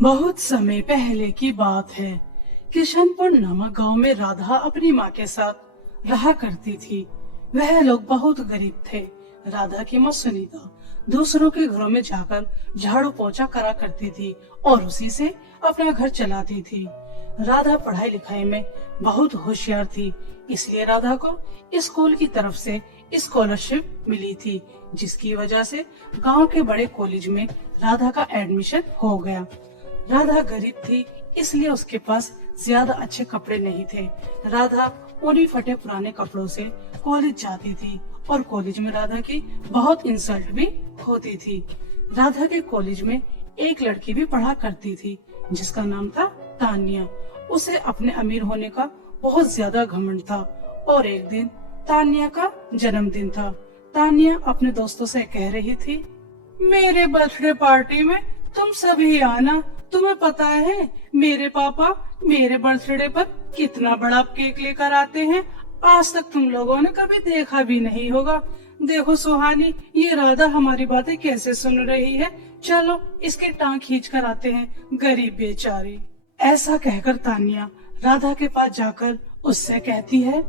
बहुत समय पहले की बात है। किशनपुर नामक गांव में राधा अपनी माँ के साथ रहा करती थी। वह लोग बहुत गरीब थे। राधा की माँ सुनीता दूसरों के घरों में जाकर झाड़ू पोछा करा करती थी और उसी से अपना घर चलाती थी। राधा पढ़ाई लिखाई में बहुत होशियार थी, इसलिए राधा को स्कूल की तरफ से स्कॉलरशिप मिली थी, जिसकी वजह से गांव के बड़े कॉलेज में राधा का एडमिशन हो गया। राधा गरीब थी, इसलिए उसके पास ज्यादा अच्छे कपड़े नहीं थे। राधा उन्हीं फटे पुराने कपड़ों से कॉलेज जाती थी और कॉलेज में राधा की बहुत इंसल्ट भी होती थी। राधा के कॉलेज में एक लड़की भी पढ़ा करती थी, जिसका नाम था तान्या। उसे अपने अमीर होने का बहुत ज्यादा घमंड था और एक दिन तान्या का जन्मदिन था। तान्या अपने दोस्तों से कह रही थी, मेरे बर्थडे पार्टी में तुम सभी आना। तुम्हें पता है मेरे पापा मेरे बर्थडे पर कितना बड़ा केक लेकर आते हैं। आज तक तुम लोगों ने कभी देखा भी नहीं होगा। देखो सुहानी, ये राधा हमारी बातें कैसे सुन रही है। चलो इसके टांग खींच कर आते हैं, गरीब बेचारी। ऐसा कहकर तान्या राधा के पास जाकर उससे कहती है,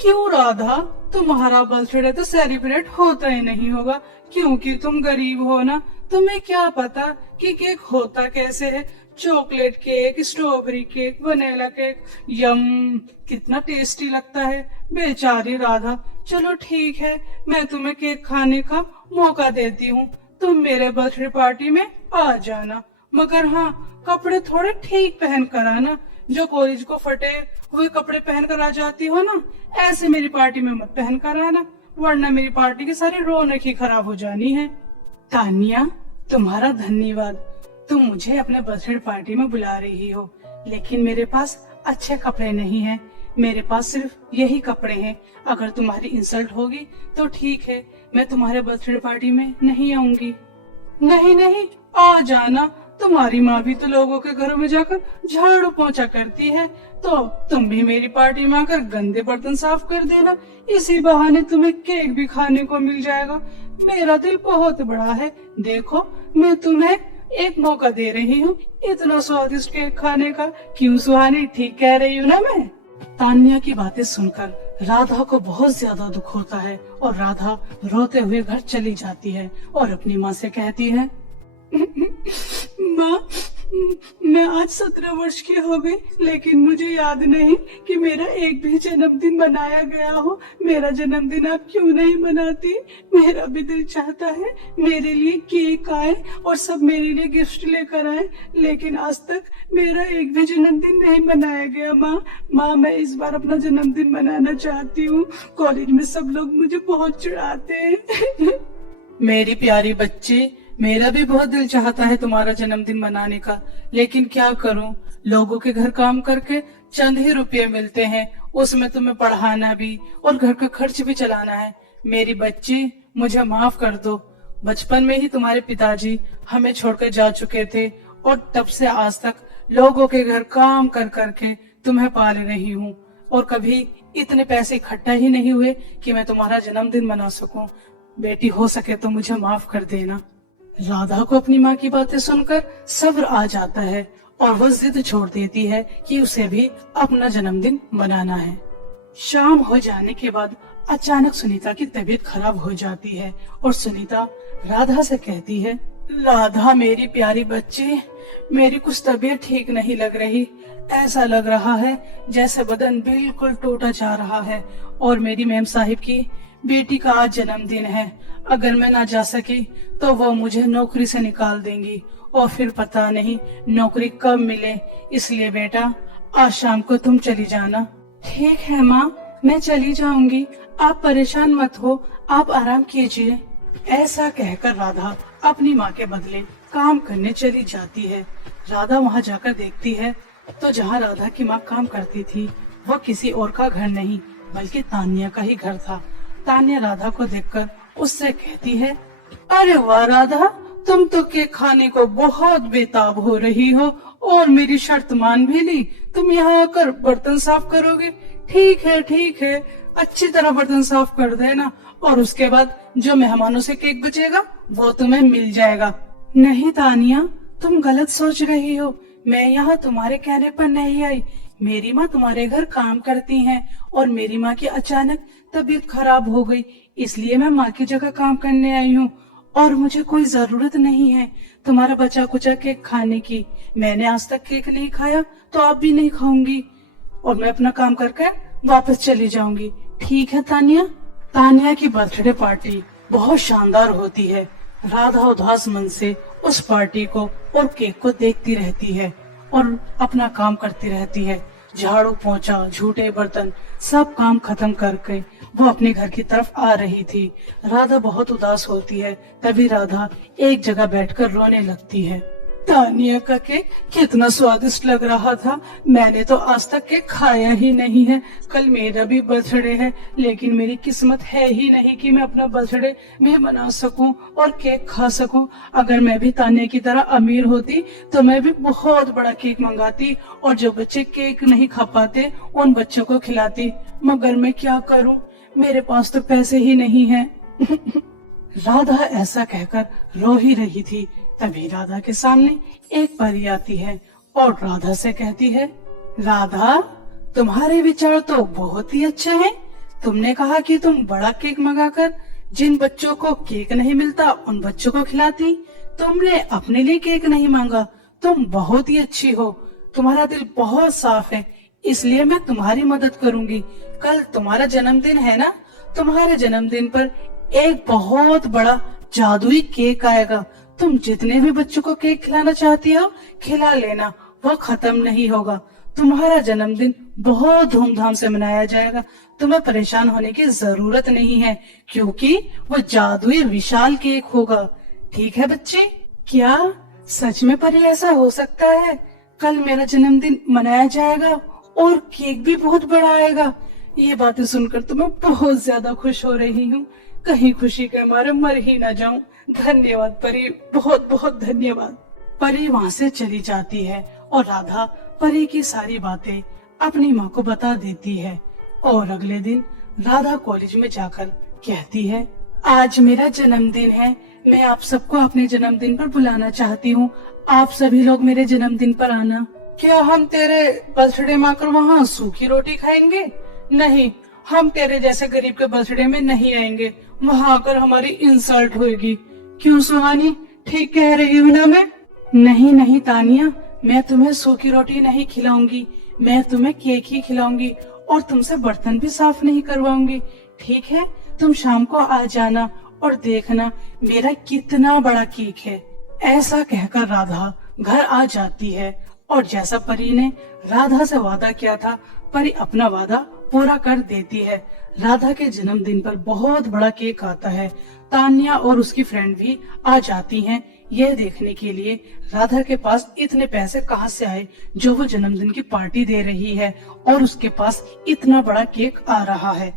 क्यों राधा, तुम्हारा बर्थडे तो सेलिब्रेट होता ही नहीं होगा क्योंकि तुम गरीब हो ना। तुम्हें क्या पता कि केक होता कैसे है। Chocolate cake, strawberry cake, vanilla cake, yum, कितना टेस्टी लगता है। बेचारी राधा, चलो ठीक है, मैं तुम्हें केक खाने का मौका देती हूँ। तुम मेरे बर्थडे पार्टी में आ जाना, मगर हाँ, कपड़े थोड़े ठीक पहन कर आना। जो कॉलेज को फटे हुए कपड़े पहन कर आ जाती हो ना, ऐसे मेरी पार्टी में मत पहन कर आना, वरना मेरी पार्टी की सारी रौनक ही खराब हो जानी है। तान्या, तुम्हारा धन्यवाद। तुम मुझे अपने बर्थडे पार्टी में बुला रही हो, लेकिन मेरे पास अच्छे कपड़े नहीं हैं। मेरे पास सिर्फ यही कपड़े हैं। अगर तुम्हारी इंसल्ट होगी तो ठीक है, मैं तुम्हारे बर्थडे पार्टी में नहीं आऊंगी। नहीं नहीं, आ जाना। तुम्हारी माँ भी तो लोगों के घरों में जाकर झाड़ू पोंछा करती है, तो तुम भी मेरी पार्टी में आकर गंदे बर्तन साफ कर देना। इसी बहाने तुम्हें केक भी खाने को मिल जाएगा। मेरा दिल बहुत बड़ा है। देखो, मैं तुम्हें एक मौका दे रही हूँ इतना स्वादिष्ट केक खाने का। क्यों सुहानी, ठीक कह रही हूँ ना मैं? तान्या की बातें सुनकर राधा को बहुत ज्यादा दुख होता है और राधा रोते हुए घर चली जाती है और अपनी माँ से कहती है, माँ, मैं आज 17 वर्ष की हो गई, लेकिन मुझे याद नहीं कि मेरा एक भी जन्मदिन मनाया गया हो। मेरा जन्मदिन आप क्यों नहीं मनाती? मेरा भी दिल चाहता है मेरे लिए केक आए और सब मेरे लिए गिफ्ट लेकर आए, लेकिन आज तक मेरा एक भी जन्मदिन नहीं मनाया गया। माँ, मैं इस बार अपना जन्मदिन मनाना चाहती हूँ। कॉलेज में सब लोग मुझे बहुत चिढ़ाते हैं। मेरी प्यारी बच्ची, मेरा भी बहुत दिल चाहता है तुम्हारा जन्मदिन मनाने का, लेकिन क्या करूं, लोगों के घर काम करके चंद ही रुपये मिलते हैं, उसमें तुम्हें पढ़ाना भी और घर का खर्च भी चलाना है। मेरी बच्ची, मुझे माफ कर दो। बचपन में ही तुम्हारे पिताजी हमें छोड़कर जा चुके थे और तब से आज तक लोगों के घर काम कर करके तुम्हें पाल रही हूँ और कभी इतने पैसे इकट्ठा ही नहीं हुए कि मैं तुम्हारा जन्मदिन मना सकूं। बेटी, हो सके तो मुझे माफ कर देना। राधा को अपनी माँ की बातें सुनकर सब्र आ जाता है और वो जिद छोड़ देती है कि उसे भी अपना जन्मदिन मनाना है। शाम हो जाने के बाद अचानक सुनीता की तबीयत खराब हो जाती है और सुनीता राधा से कहती है, राधा मेरी प्यारी बच्ची, मेरी कुछ तबीयत ठीक नहीं लग रही। ऐसा लग रहा है जैसे बदन बिल्कुल टूटा जा रहा है और मेरी मैम साहिब की बेटी का आज जन्मदिन है। अगर मैं ना जा सकी तो वो मुझे नौकरी से निकाल देंगी और फिर पता नहीं नौकरी कब मिले। इसलिए बेटा, आज शाम को तुम चली जाना। ठीक है माँ, मैं चली जाऊंगी। आप परेशान मत हो, आप आराम कीजिए। ऐसा कहकर राधा अपनी माँ के बदले काम करने चली जाती है। राधा वहाँ जाकर देखती है तो जहाँ राधा की माँ काम करती थी वह किसी और का घर नहीं बल्कि तान्या का ही घर था। तान्या राधा को देखकर उससे कहती है, अरे वाह राधा, तुम तो केक खाने को बहुत बेताब हो रही हो और मेरी शर्त मान भी ली। तुम यहाँ आकर बर्तन साफ करोगे? ठीक है, अच्छी तरह बर्तन साफ कर देना और उसके बाद जो मेहमानों से केक बचेगा वो तुम्हें मिल जाएगा। नहीं तानिया, तुम गलत सोच रही हो। मैं यहाँ तुम्हारे कहने पर नहीं आई। मेरी माँ तुम्हारे घर काम करती हैं और मेरी माँ की अचानक तबीयत खराब हो गई, इसलिए मैं माँ की जगह काम करने आई हूँ। और मुझे कोई जरूरत नहीं है तुम्हारा बचा कुचा केक खाने की। मैंने आज तक केक नहीं खाया तो आप भी नहीं खाऊंगी और मैं अपना काम करके वापस चली जाऊंगी। ठीक है तानिया। तानिया की बर्थडे पार्टी बहुत शानदार होती है। राधा उदास मन से उस पार्टी को और केक को देखती रहती है और अपना काम करती रहती है। झाड़ू पोंछा, झूठे बर्तन, सब काम खत्म करके वो अपने घर की तरफ आ रही थी। राधा बहुत उदास होती है। तभी राधा एक जगह बैठकर रोने लगती है। तानिया का केक कितना स्वादिष्ट लग रहा था। मैंने तो आज तक केक खाया ही नहीं है। कल मेरा भी बर्थडे है, लेकिन मेरी किस्मत है ही नहीं कि मैं अपना बर्थडे भी मना सकूं और केक खा सकूं। अगर मैं भी तानिया की तरह अमीर होती तो मैं भी बहुत बड़ा केक मंगाती और जो बच्चे केक नहीं खा पाते उन बच्चों को खिलाती। मगर मैं क्या करूं, मेरे पास तो पैसे ही नहीं है। राधा ऐसा कहकर रो ही रही थी। तभी राधा के सामने एक परी आती है और राधा से कहती है, राधा, तुम्हारे विचार तो बहुत ही अच्छे हैं। तुमने कहा कि तुम बड़ा केक मंगाकर जिन बच्चों को केक नहीं मिलता उन बच्चों को खिलाती। तुमने अपने लिए केक नहीं मांगा। तुम बहुत ही अच्छी हो। तुम्हारा दिल बहुत साफ है, इसलिए मैं तुम्हारी मदद करूंगी। कल तुम्हारा जन्मदिन है ना, तुम्हारे जन्मदिन पर एक बहुत बड़ा जादुई केक आएगा। तुम जितने भी बच्चों को केक खिलाना चाहती हो खिला लेना, वो खत्म नहीं होगा। तुम्हारा जन्मदिन बहुत धूमधाम से मनाया जाएगा। तुम्हें परेशान होने की जरूरत नहीं है, क्योंकि वो जादुई विशाल केक होगा। ठीक है बच्चे? क्या सच में परी ऐसा हो सकता है? कल मेरा जन्मदिन मनाया जाएगा और केक भी बहुत बड़ा आएगा। ये बातें सुनकर तो मैं बहुत ज्यादा खुश हो रही हूँ। कहीं खुशी के मारे मर ही ना जाऊं। धन्यवाद परी, बहुत बहुत धन्यवाद। परी वहाँ से चली जाती है और राधा परी की सारी बातें अपनी माँ को बता देती है। और अगले दिन राधा कॉलेज में जाकर कहती है, आज मेरा जन्मदिन है। मैं आप सबको अपने जन्मदिन पर बुलाना चाहती हूँ। आप सभी लोग मेरे जन्मदिन पर आना। क्या हम तेरे बर्थडे में आकर वहाँ सूखी रोटी खाएंगे? नहीं, हम तेरे जैसे गरीब के बर्थडे में नहीं आएंगे। वहाँ आकर हमारी इंसल्ट होगी। क्यों सुहानी, ठीक कह रही हूँ ना मैं? नहीं नहीं तानिया, मैं तुम्हें सूखी रोटी नहीं खिलाऊंगी। मैं तुम्हें केक ही खिलाऊंगी और तुमसे बर्तन भी साफ नहीं करवाऊंगी। ठीक है? तुम शाम को आ जाना और देखना मेरा कितना बड़ा केक है। ऐसा कहकर राधा घर आ जाती है और जैसा परी ने राधा से वादा किया था, परी अपना वादा पूरा कर देती है। राधा के जन्मदिन पर बहुत बड़ा केक आता है। तान्या और उसकी फ्रेंड भी आ जाती हैं यह देखने के लिए राधा के पास इतने पैसे कहाँ से आए जो वो जन्मदिन की पार्टी दे रही है और उसके पास इतना बड़ा केक आ रहा है।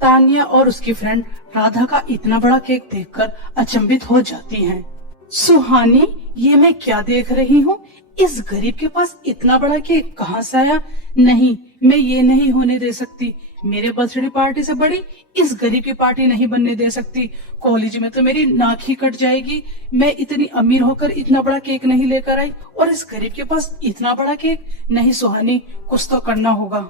तान्या और उसकी फ्रेंड राधा का इतना बड़ा केक देखकर अचंभित हो जाती हैं। सुहानी, ये मैं क्या देख रही हूँ? इस गरीब के पास इतना बड़ा केक कहाँ से आया? नहीं, मैं ये नहीं होने दे सकती। मेरे बर्थडे पार्टी से बड़ी इस गरीब की पार्टी नहीं बनने दे सकती। कॉलेज में तो मेरी नाक ही कट जाएगी। मैं इतनी अमीर होकर इतना बड़ा केक नहीं लेकर आई और इस गरीब के पास इतना बड़ा केक। नहीं सुहानी, कुछ तो करना होगा।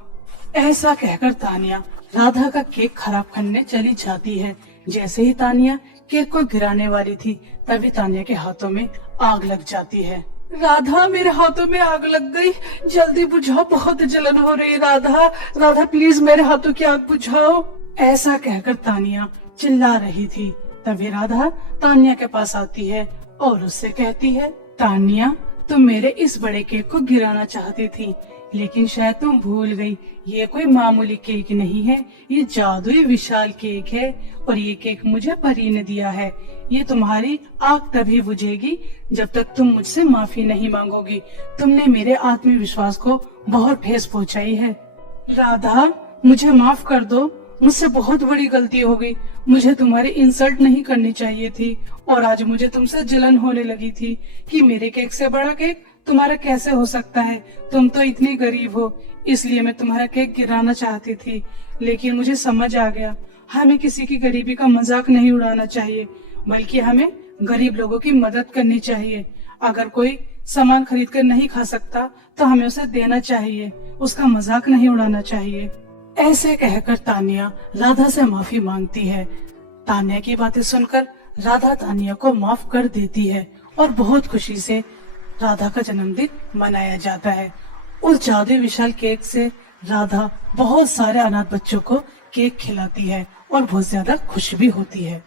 ऐसा कहकर तानिया राधा का केक खराब करने चली जाती है। जैसे ही तानिया केक को गिराने वाली थी, तभी तानिया के हाथों में आग लग जाती है। राधा, मेरे हाथों में आग लग गई, जल्दी बुझाओ, बहुत जलन हो रही। राधा, राधा प्लीज मेरे हाथों की आग बुझाओ। ऐसा कहकर तानिया चिल्ला रही थी। तभी राधा तानिया के पास आती है और उससे कहती है, तानिया, तुम मेरे इस बड़े केक को गिराना चाहती थी, लेकिन शायद तुम भूल गई, ये कोई मामूली केक नहीं है, ये जादुई विशाल केक है और ये केक मुझे परी ने दिया है। ये तुम्हारी आग तभी बुझेगी जब तक तुम मुझसे माफी नहीं मांगोगी। तुमने मेरे आत्मविश्वास को बहुत ठेस पहुंचाई है। राधा, मुझे माफ कर दो, मुझसे बहुत बड़ी गलती हो गई। मुझे तुम्हारी इंसल्ट नहीं करनी चाहिए थी और आज मुझे तुमसे जलन होने लगी थी कि मेरे केक से बड़ा केक तुम्हारा कैसे हो सकता है। तुम तो इतनी गरीब हो, इसलिए मैं तुम्हारा केक गिराना चाहती थी, लेकिन मुझे समझ आ गया हमें किसी की गरीबी का मजाक नहीं उड़ाना चाहिए, बल्कि हमें गरीब लोगों की मदद करनी चाहिए। अगर कोई सामान खरीद कर नहीं खा सकता तो हमें उसे देना चाहिए, उसका मजाक नहीं उड़ाना चाहिए। ऐसे कहकर तानिया राधा से माफी मांगती है। तानिया की बातें सुनकर राधा तानिया को माफ कर देती है और बहुत खुशी से राधा का जन्मदिन मनाया जाता है। उस जादुई विशाल केक से राधा बहुत सारे अनाथ बच्चों को केक खिलाती है और बहुत ज्यादा खुश भी होती है।